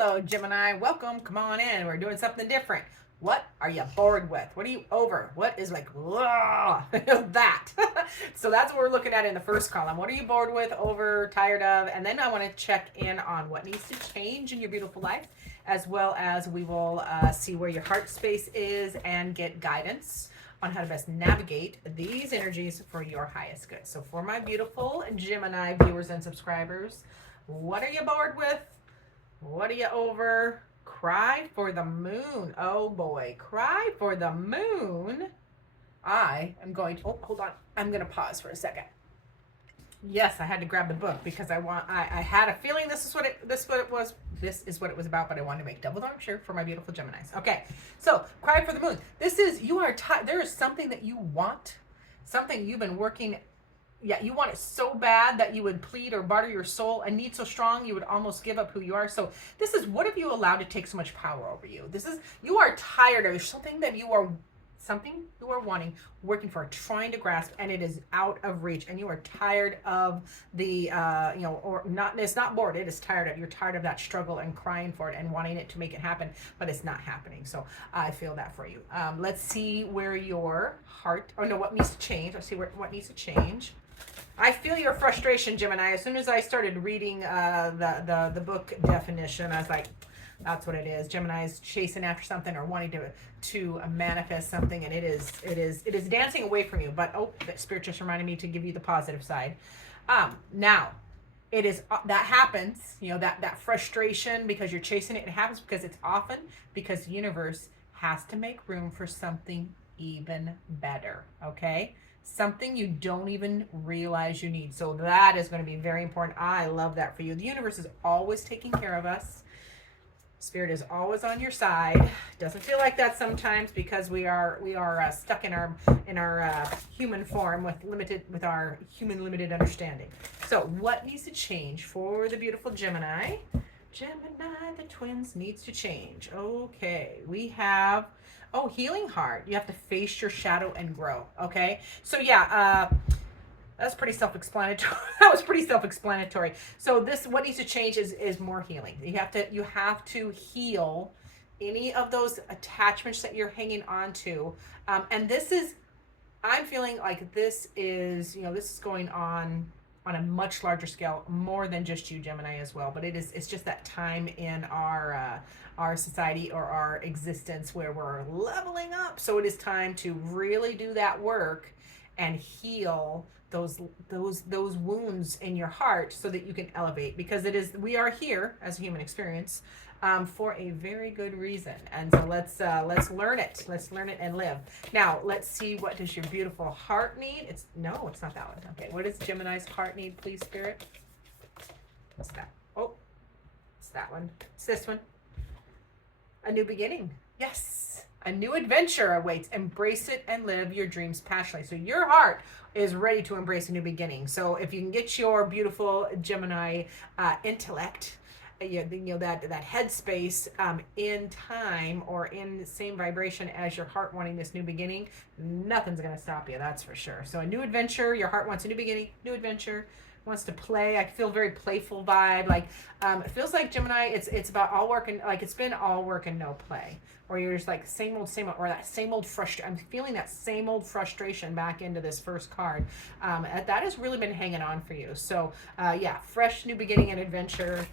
Hello, Gemini. Welcome. Come on in. We're doing something different. What are you bored with? What are you over? What is like, that? So that's what we're looking at in the first column. What are you bored with, over, tired of? And then I want to check in on what needs to change in your beautiful life, as well as we will see where your heart space is and get guidance on how to best navigate these energies for your highest good. So for my beautiful Gemini viewers and subscribers, what are you bored with? What are you over? Cry for the moon. Oh boy, cry for the moon. I am going to, oh, hold on. I'm going to pause for a second. Yes, I had to grab the book because I had a feeling this is what it was about, but I wanted to make double darn sure for my beautiful Geminis. Okay. So, cry for the moon. This is there is something that you want, something you've been working. Yeah, you want it so bad that you would plead or barter your soul, a need so strong you would almost give up who you are. So this is, what have you allowed to take so much power over you? This is, you are tired of something you are wanting, working for, trying to grasp, and it is out of reach, and you are tired of the or not, it's not bored, it is tired of, you're tired of that struggle and crying for it and wanting it to make it happen, but it's not happening. So I feel that for you. Let's see where your heart, what needs to change. Let's see what needs to change. I feel your frustration, Gemini. As soon as I started reading the book definition, I was like, that's what it is. Gemini is chasing after something or wanting to manifest something, and it is dancing away from you. But the Spirit just reminded me to give you the positive side. Now, it is that happens. That frustration because you're chasing it. It happens because it's often because the universe has to make room for something even better. Okay. Something you don't even realize you need. So that is going to be very important. I love that for you. The universe is always taking care of us. Spirit is always on your side. Doesn't feel like that sometimes because we are stuck in our human form with our human limited understanding. So what needs to change for the beautiful Gemini? Gemini, the twins, needs to change. Okay, we have healing heart. You have to face your shadow and grow. Okay, so yeah, that's pretty self-explanatory. That was pretty self-explanatory. So what needs to change is more healing. You have to heal any of those attachments that you're hanging on to. And I'm feeling like this is going on a much larger scale, more than just you, Gemini, as well. But it's just that time in our society or our existence where we're leveling up. So it is time to really do that work and heal those wounds in your heart so that you can elevate, because we are here as a human experience for a very good reason. And so let's learn it. Let's learn it and live. Now let's see, what does your beautiful heart need? It's not that one. Okay, what does Gemini's heart need, please, Spirit? What's that? Oh, it's that one. It's this one. A new beginning. Yes. A new adventure awaits. Embrace it and live your dreams passionately. So your heart is ready to embrace a new beginning. So if you can get your beautiful Gemini intellect, that headspace in time or in the same vibration as your heart wanting this new beginning, nothing's going to stop you. That's for sure. So a new adventure. Your heart wants a new beginning, new adventure. Wants to play. I feel very playful vibe. Like it feels like Gemini. It's about all work and it's been all work and no play. Or you're just like same old, or that same old frustration. I'm feeling that same old frustration back into this first card. That has really been hanging on for you. So fresh new beginning and adventure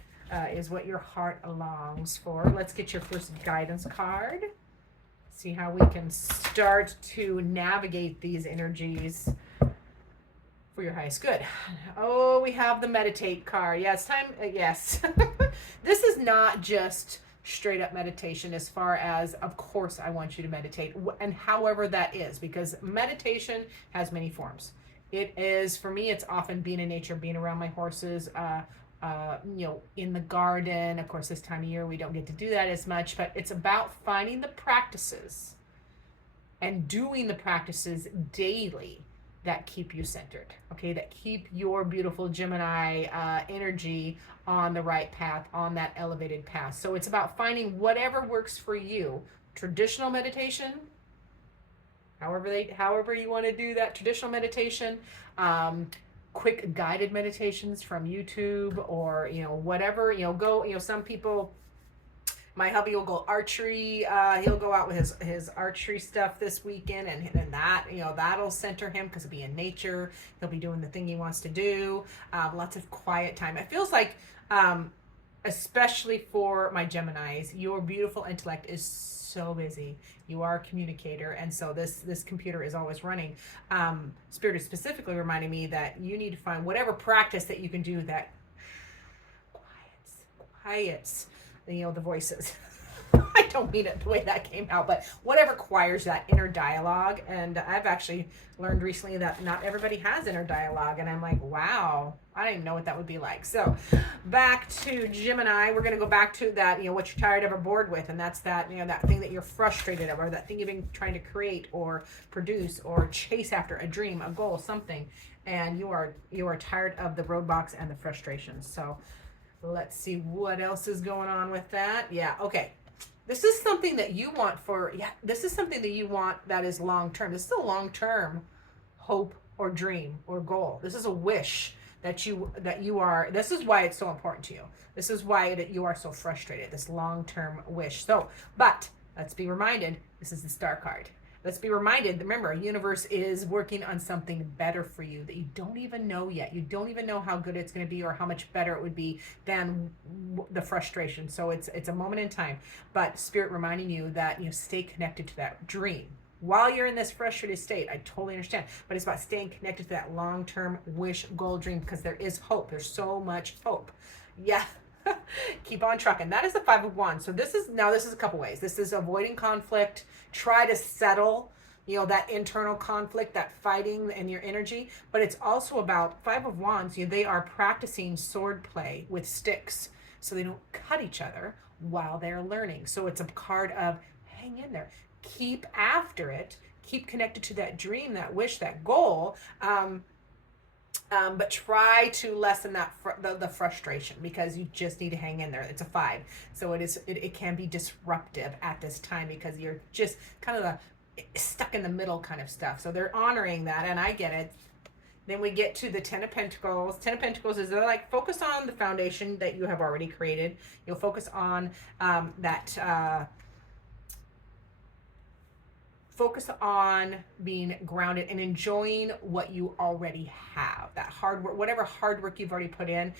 is what your heart longs for. Let's get your first guidance card. See how we can start to navigate these energies for your highest good. Oh, we have the meditate card. Yeah, it's time. Yes. This is not just straight up meditation, as far as, of course, I want you to meditate, and however that is, because meditation has many forms. It is, for me, it's often being in nature, being around my horses, in the garden. Of course, this time of year, we don't get to do that as much, but it's about finding the practices and doing the practices daily that keep you centered, okay, that keep your beautiful Gemini energy on the right path, on that elevated path. So it's about finding whatever works for you. Traditional meditation, however you want to do that, traditional meditation, quick guided meditations from YouTube, or whatever, go, some people My hubby will go archery. He'll go out with his archery stuff this weekend, and that, that'll center him because he'll be in nature. He'll be doing the thing he wants to do. Lots of quiet time. It feels like, especially for my Geminis, your beautiful intellect is so busy. You are a communicator, and so this computer is always running. Spirit is specifically reminding me that you need to find whatever practice that you can do that quiets the voices. I don't mean it the way that came out, but whatever requires that inner dialogue. And I've actually learned recently that not everybody has inner dialogue, and I'm like, wow, I don't even know what that would be like. So back to Gemini, we're going to go back to that, what you're tired of or bored with, and that's that, that thing that you're frustrated of, or that thing you've been trying to create or produce or chase after, a dream, a goal, something, and you are tired of the roadblocks and the frustrations. So let's see what else is going on with that. Yeah, okay. This is something that you want this is something that you want that is long-term. This is a long-term hope or dream or goal. This is a wish that you are, this is why it's so important to you. This is why you are so frustrated, this long-term wish. So, but let's be reminded, this is the Star card. Let's be reminded, remember, universe is working on something better for you that you don't even know yet. You don't even know how good it's going to be or how much better it would be than the frustration. So it's a moment in time. But Spirit reminding you that stay connected to that dream. While you're in this frustrated state, I totally understand. But it's about staying connected to that long-term wish, goal, dream, because there is hope. There's so much hope. Yeah. Keep on trucking. That is the Five of Wands. So this is a couple ways. This is avoiding conflict. Try to settle, that internal conflict, that fighting in your energy. But it's also about Five of Wands. They are practicing sword play with sticks, so they don't cut each other while they're learning. So it's a card of hang in there, keep after it, keep connected to that dream, that wish, that goal. But try to lessen that the frustration, because you just need to hang in there. It's a 5, so it can be disruptive at this time because you're just kind of stuck in the middle kind of stuff. So they're honoring that, and I get it. Then we get to the Ten of Pentacles. Ten of Pentacles is like focus on the foundation that you have already created. You'll focus on focus on being grounded and enjoying what you already have. That hard work, whatever hard work you've already put in,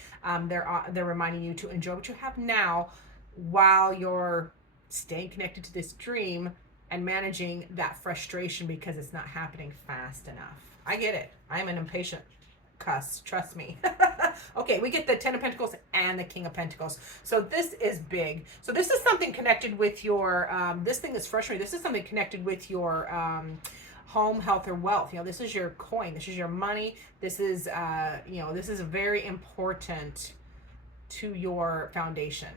they're reminding you to enjoy what you have now while you're staying connected to this dream and managing that frustration because it's not happening fast enough. I get it. I'm an impatient cuss, trust me. Okay, we get the Ten of Pentacles and the King of Pentacles. So this is big. So this is something connected with your, this thing is frustrating. This is something connected with your home, health, or wealth. This is your coin. This is your money. This is, this is very important to your foundation.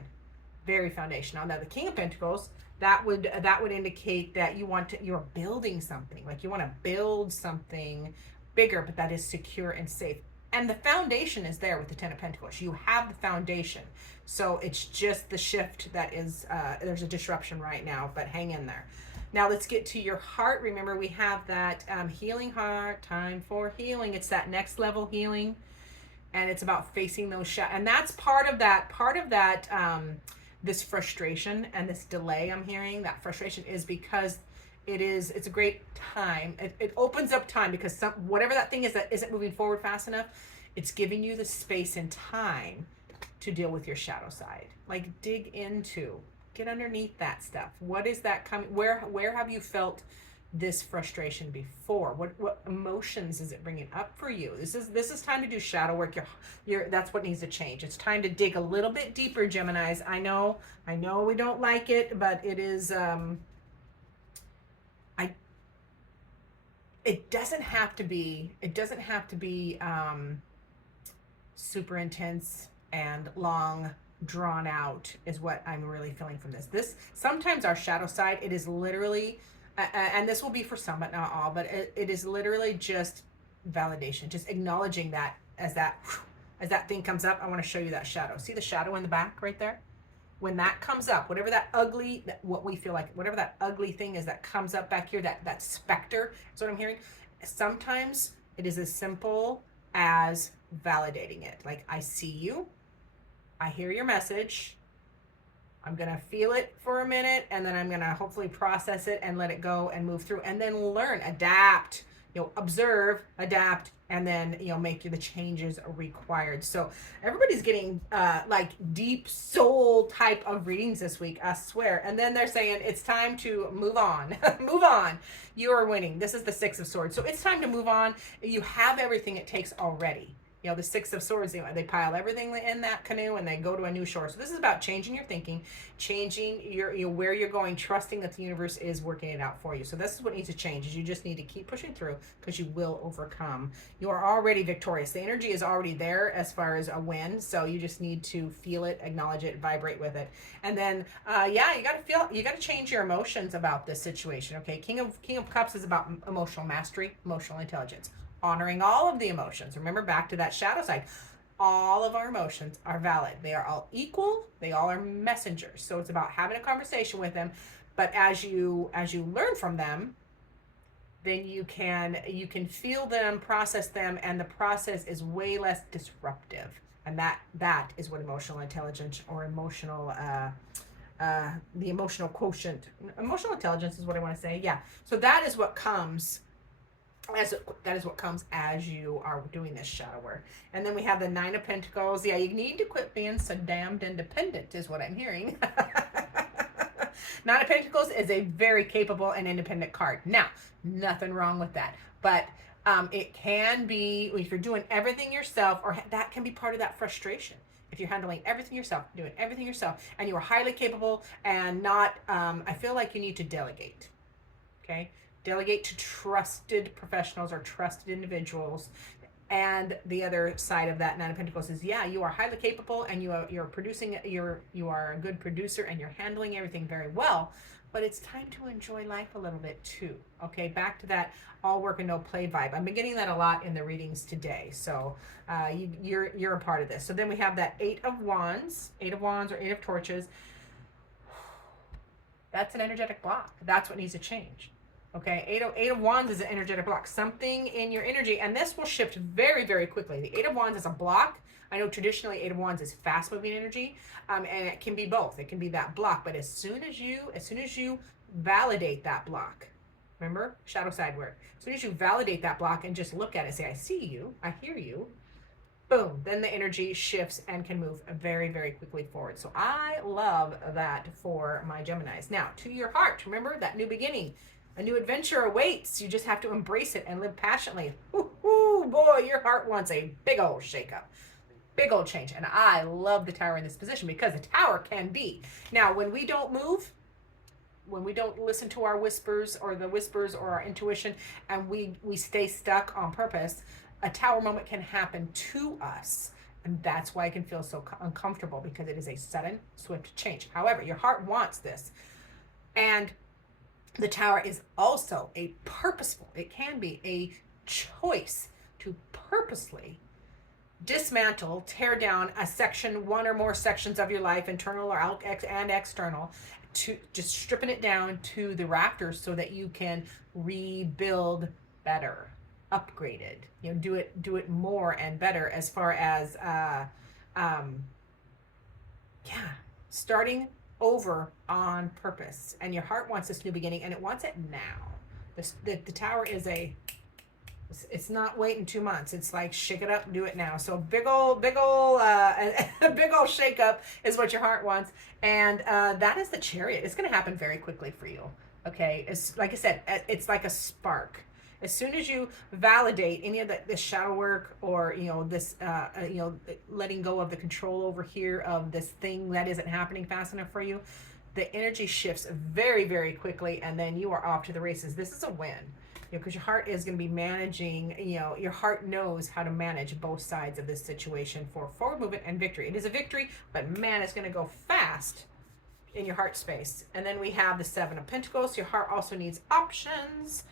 Very foundational. Now the King of Pentacles, that would indicate that you're building something. Like you want to build something bigger, but that is secure and safe. And the foundation is there with the Ten of Pentacles. You have the foundation. So it's just the shift that is, there's a disruption right now, but hang in there. Now let's get to your heart. Remember, we have that healing heart, time for healing. It's that next level healing. And it's about facing those shadows. And that's part of that, this frustration and this delay I'm hearing. That frustration is because it's a great time. It opens up time because whatever that thing is that isn't moving forward fast enough, it's giving you the space and time to deal with your shadow side. Like get underneath that stuff. What is that coming? Where have you felt this frustration before? What emotions is it bringing up for you? This is time to do shadow work. That's what needs to change. It's time to dig a little bit deeper, Geminis. I know we don't like it, but it is. It doesn't have to be super intense and long, drawn out is what I'm really feeling from this. Sometimes our shadow side, it is literally, and this will be for some but not all, but it is literally just validation, just acknowledging that as that thing comes up. I want to show you that shadow. See the shadow in the back right there? When that comes up, whatever that ugly, what we feel like, whatever that ugly thing is that comes up back here, that specter is what I'm hearing. Sometimes it is as simple as validating it. Like, I see you, I hear your message, I'm going to feel it for a minute, and then I'm going to hopefully process it and let it go and move through, and then learn, adapt, observe, adapt, and then, make the changes required. So everybody's getting like deep soul type of readings this week, I swear. And then they're saying it's time to move on. Move on. You are winning. This is the Six of Swords. So it's time to move on. You have everything it takes already. The Six of Swords, they pile everything in that canoe and they go to a new shore. So this is about changing your thinking, changing your where you're going, trusting that the universe is working it out for you. So this is what needs to change, is you just need to keep pushing through, because you will overcome. You are already victorious. The energy is already there as far as a win. So you just need to feel it, acknowledge it, vibrate with it. And then, you got to change your emotions about this situation. Okay. King of Cups is about emotional mastery, emotional intelligence. Honoring all of the emotions. Remember, back to that shadow side. All of our emotions are valid. They are all equal. They all are messengers. So it's about having a conversation with them. But as you learn from them, then you can feel them, process them, and the process is way less disruptive. And that is what emotional intelligence, or emotional the emotional quotient. Emotional intelligence is what I want to say. Yeah. So that is what comes. That is what comes as you are doing this shadow work. And then we have the Nine of Pentacles. Yeah, you need to quit being so damned independent, is what I'm hearing. Nine of Pentacles is a very capable and independent card. Now, nothing wrong with that. But it can be, if you're doing everything yourself, or that can be part of that frustration. If you're handling everything yourself, doing everything yourself, and you are highly capable and not, I feel like you need to delegate. Okay? Delegate to trusted professionals or trusted individuals. And the other side of that Nine of Pentacles is, yeah, you are highly capable, and you're producing, you are a good producer, and you're handling everything very well. But it's time to enjoy life a little bit too. Okay, back to that all work and no play vibe. I'm getting that a lot in the readings today. So you're a part of this. So then we have that Eight of Wands or Eight of Torches. That's an energetic block. That's what needs to change. Okay, Eight of Wands is an energetic block. Something in your energy, and this will shift very, very quickly. The Eight of Wands is a block. I know traditionally Eight of Wands is fast-moving energy, and it can be both. It can be that block, but as soon as you validate that block, remember, shadow side work. As soon as you validate that block and just look at it and say, I see you, I hear you, boom, then the energy shifts and can move very, very quickly forward. So I love that for my Geminis. Now, to your heart, remember that new beginning. A new adventure awaits. You just have to embrace it and live passionately. Ooh, boy, your heart wants a big old shakeup. Big old change. And I love the Tower in this position, because the Tower can be. Now, when we don't move, when we don't listen to our whispers or our intuition, and we stay stuck on purpose, a Tower moment can happen to us. And that's why it can feel so uncomfortable, because it is a sudden, swift change. However, your heart wants this. And the Tower is also a purposeful, it can be a choice to purposely dismantle, tear down a section, one or more sections of your life, internal or and external, to just stripping it down to the rafters so that you can rebuild better, upgraded, do it more and better, as far as starting over on purpose. And your heart wants this new beginning, and it wants it now. The Tower is it's not waiting 2 months. It's like, shake it up, do it now. So big old shake up is what your heart wants. And that is the Chariot. It's going to happen very quickly for you. Okay. It's like I said, it's like a spark. As soon as you validate any of this shadow work, or this letting go of the control over here of this thing that isn't happening fast enough for you, the energy shifts very, very quickly, and then you are off to the races. This is a win, because your heart is going to be managing. Your heart knows how to manage both sides of this situation for forward movement and victory. It is a victory, but man, it's going to go fast in your heart space. And then we have the Seven of Pentacles. Your heart also needs options.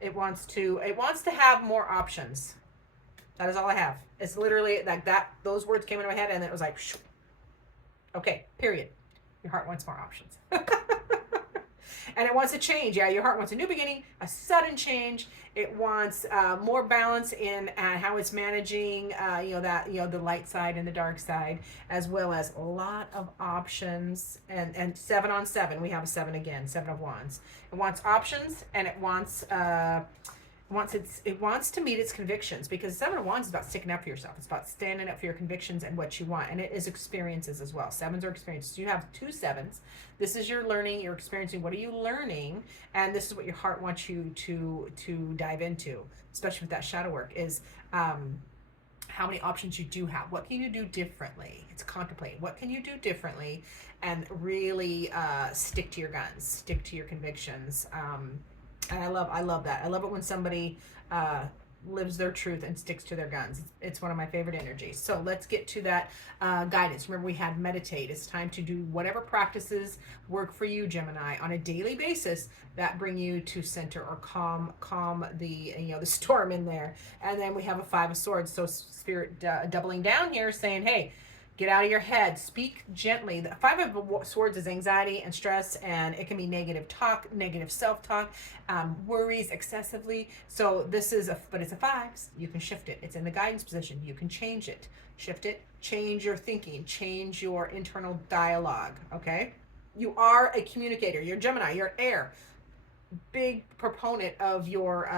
It wants to have more options. That is all I have. It's literally like that. Those words came into my head, and it was like, shoo. Okay, period. Your heart wants more options. And it wants a change. Yeah, your heart wants a new beginning, a sudden change. It wants more balance in how it's managing, the light side and the dark side, as well as a lot of options. And 7 on 7, we have a 7 again, 7 of Wands. It wants options, and it wants to meet its convictions, because 7 of Wands is about sticking up for yourself. It's about standing up for your convictions and what you want, and it is experiences as well. 7s are experiences. You have 2 7s. This is your learning, you're experiencing. What are you learning? And this is what your heart wants you to dive into, especially with that shadow work, is how many options you do have. What can you do differently? It's contemplating. What can you do differently, and really stick to your guns, stick to your convictions. And I love that. I love it when somebody lives their truth and sticks to their guns. It's one of my favorite energies. So let's get to that guidance. Remember, we had meditate. It's time to do whatever practices work for you, Gemini, on a daily basis that bring you to center or calm the the storm in there. And then we have a 5 of Swords. So Spirit doubling down here, saying, hey, get out of your head. Speak gently. The 5 of Swords is anxiety and stress, and it can be negative talk, negative self-talk, worries excessively. So this is but it's a 5. You can shift it. It's in the guidance position. You can change it, shift it, change your thinking, change your internal dialogue. Okay. You are a communicator. You're Gemini. You're air. Big proponent of your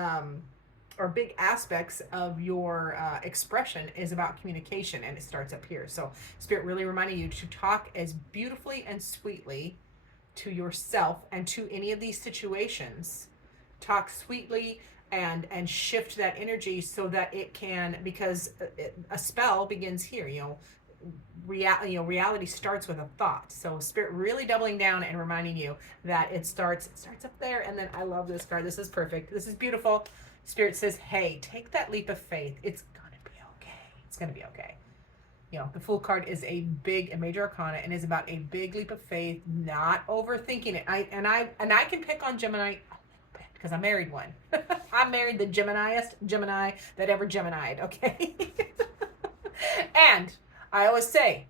or big aspects of your expression is about communication, and it starts up here. So Spirit really reminding you to talk as beautifully and sweetly to yourself and to any of these situations. Talk sweetly and shift that energy so that it can, because a spell begins here. Reality starts with a thought. So Spirit really doubling down and reminding you that it starts up there. And then I love this card. This is perfect. This is beautiful. Spirit says, hey, take that leap of faith. It's gonna be okay. It's gonna be okay. The Fool card is a major arcana, and is about a big leap of faith, not overthinking it. I can pick on Gemini a little bit because I married one. I married the Geminiest Gemini that ever Gemini'd, okay? And I always say,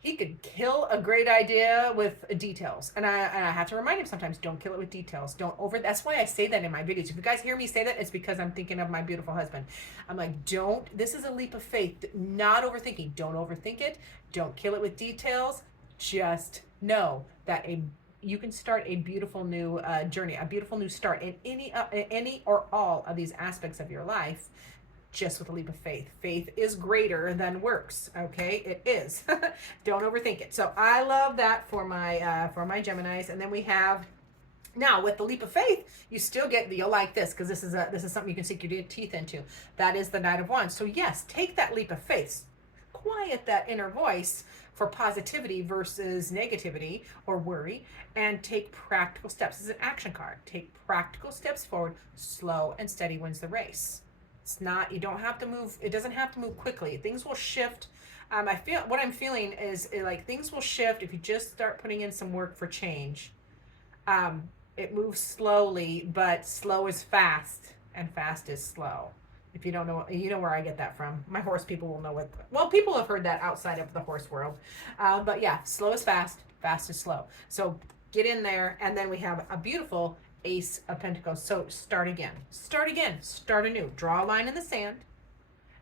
he could kill a great idea with details. And I have to remind him sometimes, don't kill it with details. That's why I say that in my videos. If you guys hear me say that, it's because I'm thinking of my beautiful husband. I'm like, this is a leap of faith, not overthinking. Don't overthink it. Don't kill it with details. Just know that you can start a beautiful new journey, a beautiful new start in any or all of these aspects of your life, just with a leap of faith. Faith is greater than works. Okay, it is. Don't overthink it. So I love that for my Geminis. And then we have, now with the leap of faith, you still get, you'll like this, because this is something you can sink your teeth into. That is the Knight of Wands. So yes, take that leap of faith. Quiet that inner voice for positivity versus negativity or worry, and take practical steps. This is an action card. Take practical steps forward. Slow and steady wins the race. It's not, you don't have to move, it doesn't have to move quickly. Things will shift. What I'm feeling is like things will shift if you just start putting in some work for change. It moves slowly, but slow is fast and fast is slow. If you don't know, you know where I get that from. My horse people will know people have heard that outside of the horse world. But yeah, slow is fast, fast is slow. So get in there. And then we have a beautiful Ace of Pentacles. So start again, start anew, draw a line in the sand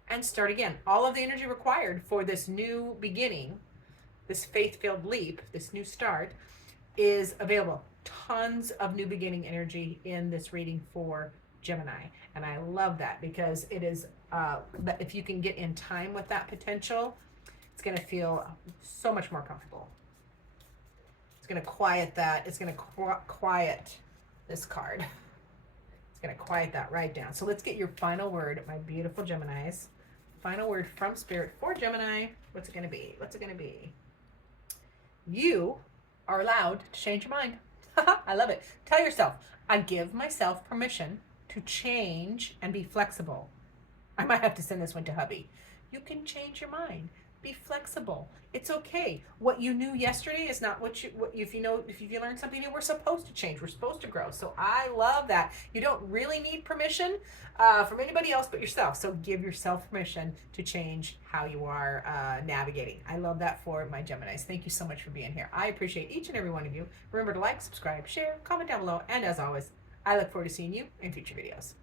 and start again. All of the energy required for this new beginning, this faith-filled leap, this new start is available. Tons of new beginning energy in this reading for Gemini. And I love that, because it is, if you can get in time with that potential, it's going to feel so much more comfortable. It's going to quiet that. It's going to quiet this card. It's going to quiet that right down. So let's get your final word, my beautiful Geminis. Final word from Spirit for Gemini. What's it going to be? What's it going to be? You are allowed to change your mind. I love it. Tell yourself, I give myself permission to change and be flexible. I might have to send this one to hubby. You can change your mind. Be flexible. It's okay. What you knew yesterday is not if you learn something new, we're supposed to change. We're supposed to grow. So I love that. You don't really need permission from anybody else but yourself. So give yourself permission to change how you are navigating. I love that for my Geminis. Thank you so much for being here. I appreciate each and every one of you. Remember to like, subscribe, share, comment down below, and as always, I look forward to seeing you in future videos.